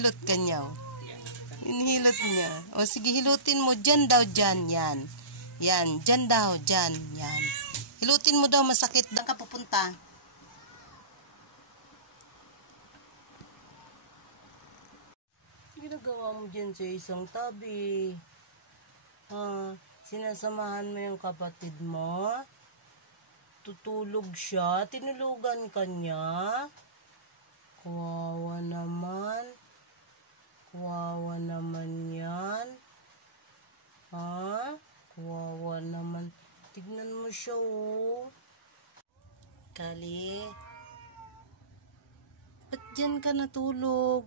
hinihilot ka niya. Hinihilot niya. O sige, hilutin mo. Dyan daw, dyan. Yan. Yan. Dyan daw, dyan. Yan. Hilutin mo daw, masakit. Doon ka pupunta. Ginagawa mo dyan sa isang tabi. Sinasamahan mo yung kapatid mo. Tutulog siya. Tinulugan ka niya. Kawawa naman. Kawawa naman yan. Kawawa naman. Tignan mo siya, oh. Kali. Ba't dyan ka natulog?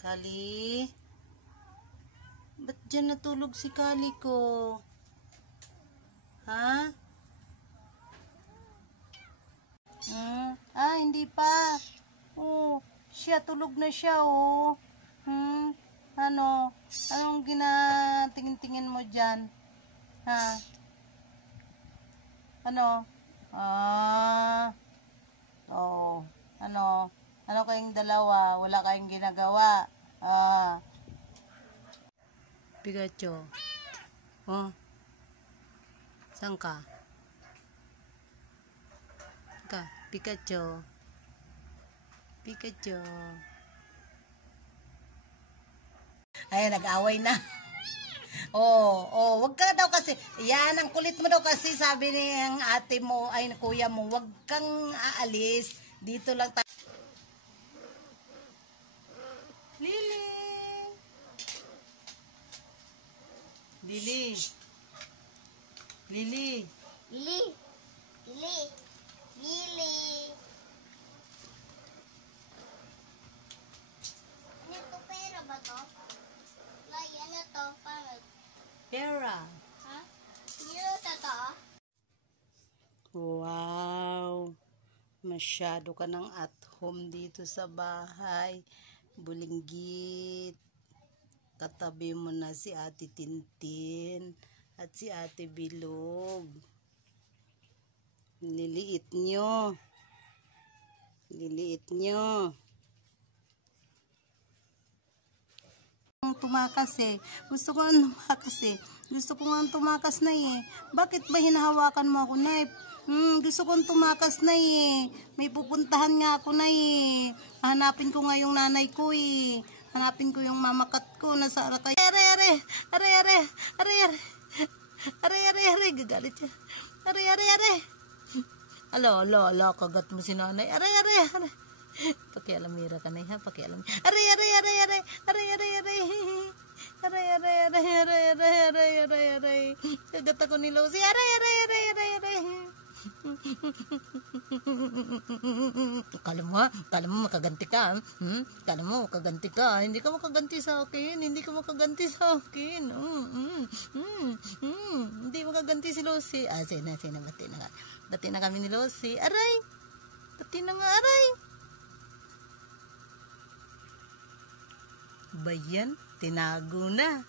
Kali. Ba't dyan natulog si Kali ko? Ha? Hindi pa. Oh, siya, tulog na siya, oh. Anong ginatingin-tingin mo dyan? Ha? Ano? Ano kayong dalawa? Wala kayong ginagawa? Pikachu. Saan ka? Pikachu. Pikachu. Ay, nag-away na. Wag ka daw kasi. Yan, ang kulit mo daw kasi, sabi ng ate mo, ay kuya mo, wag kang aalis. Dito lang tayo. Lily. Lily. Lily. Lily. Lily. Lily. Ano to, pera ba to? Like, ano to? Paano? Pera. Ha? Ano to? Wow. Masyado ka ng at home dito sa bahay. Bulinggit. Katabi mo na si Ate Tintin at si Ate Bilog. Liliit nyo. Liliit nyo. Tumakas eh. Gusto ko nga tumakas eh. Gusto ko nga tumakas na eh. Bakit ba hinahawakan mo ako na eh? Gusto kong tumakas na eh. May pupuntahan nga ako na eh. Hanapin ko nga yung nanay ko eh. Hanapin ko yung mamakat ko. Nasa arakay. Are. Gagalit siya. Are. Alo, kagat mo si nanay. Are. Pakialamira ka na ha, pakialam. Are. Kagat ako ni Lucy. Are. Kala mo makaganti ka. Kala mo makaganti ka. Hindi ka makaganti sa akin. Hindi makaganti si Lucy. Sina, bati na kami ni Lucy. Aray. Bati na nga, aray. Bayan, tinago na.